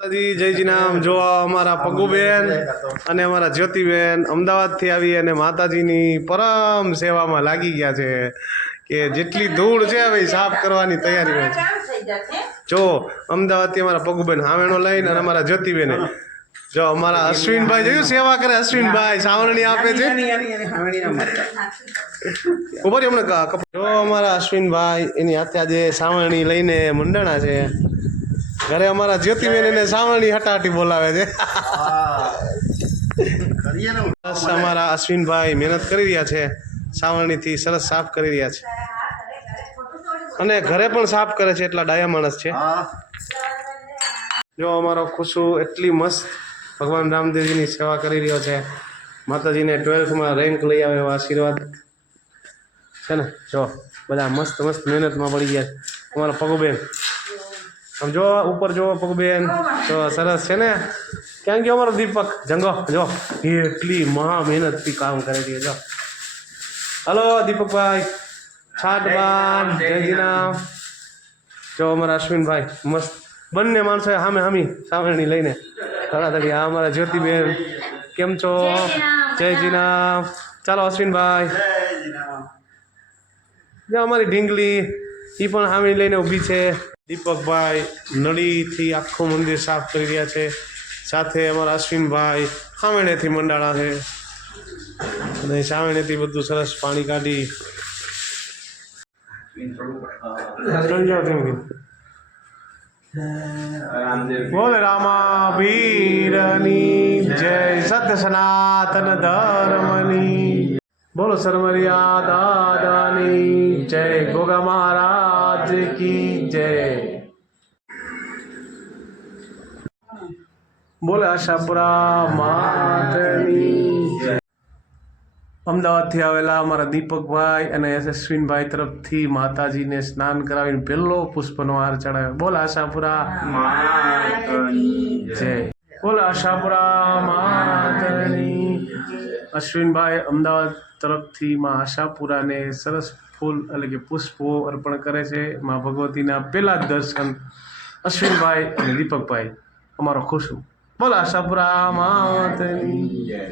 જયજી નામ જો અમારા પગુબેન અને અમારા જ્યોતિબેન અમદાવાદથી આવી અને માતાજીની પરમ સેવામાં લાગી ગયા છે કે જેટલી ધૂળ છે ભાઈ સાફ કરવાની તૈયારીમાં છે। જો અમદાવાદથી અમારા પગુબેન હાવેણો લઈને અને અમારા જ્યોતિબેન જો અમારા અશ્વિનભાઈ જોયું સેવા કરે અશ્વિનભાઈ સાવરણી આપે છે ઉપર હમણાં જો અમારા અશ્વિનભાઈ એની હાથે આજે સાવરણી લઈને મંડાણા છે। ઘરે અમારા જ્યોતિબેન એને સાવરણી હટાહટી બોલાવે છે। અમારા અશ્વિનભાઈ મહેનત કરી રહ્યા છે, સાવરણીથી સરસ સાફ કરી રહ્યા છે અને ઘરે પણ સાફ કરે છે, એટલા ડાયા માણસ છે। જો અમારો ખુશુ એટલી મસ્ત ભગવાન રામદેવજીની સેવા કરી રહ્યો છે, માતાજીને 12થમાં રેન્ક લઈ આવે એવા આશીર્વાદ છે ને। જો બધા મસ્ત મસ્ત મહેનતમાં પડી ગયા અમારા પગુબેન, આમ જો ઉપર જો પગબેન તો સરસ છે ને। ક્યાં ગયો અમારો દીપક જંગો જો એટલી મહા મહેનતથી કામ કરે છે। જો હલો દીપકભાઈ છાટબાન જયજીના જો અમારા અશ્વિનભાઈ મસ્ત બંને માણસો સામે હામી સાવરણી લઈને ધડાધડી। આ અમારા જ્યોતિબેન કેમ છો? જયજીના ચાલો અશ્વિનભાઈ જો અમારી ઢીંગલી એ પણ હામી લઈને ઊભી છે। દીપકભાઈ નળીથી આખું મંદિર સાફ કરી રહ્યા છે, સાથે અમારા અશ્વિનભાઈ સાવરણીથી મંડાણા છે અને સાવરણીથી બધું સરસ પાણી કાઢી બોલે રામાવીરની જય, સત્ય સનાતન ધર્મની બોલો સરમરિયા દાદાની જય, ગોગા મહારાજ કી જય, બોલે આશાપુરા માતની જય। અમદાવાદથી આવેલા અમારા દીપકભાઈ અને અશ્વિનભાઈ તરફથી માતાજીને સ્નાન કરાવીને પહેલો પુષ્પનો હાર ચડાવ્યો। બોલે આશાપુરા માતની જય, બોલે આશાપુરા માતની। અશ્વિનભાઈ અમદાવાદ તરફથી માં આશાપુરાને સરસ ફૂલ એટલે કે પુષ્પો અર્પણ કરે છે। માં ભગવતીના પહેલા જ દર્શન અશ્વિનભાઈ અને દીપકભાઈ અમારો ખુશું। બોલો આશાપુરા માતની જય।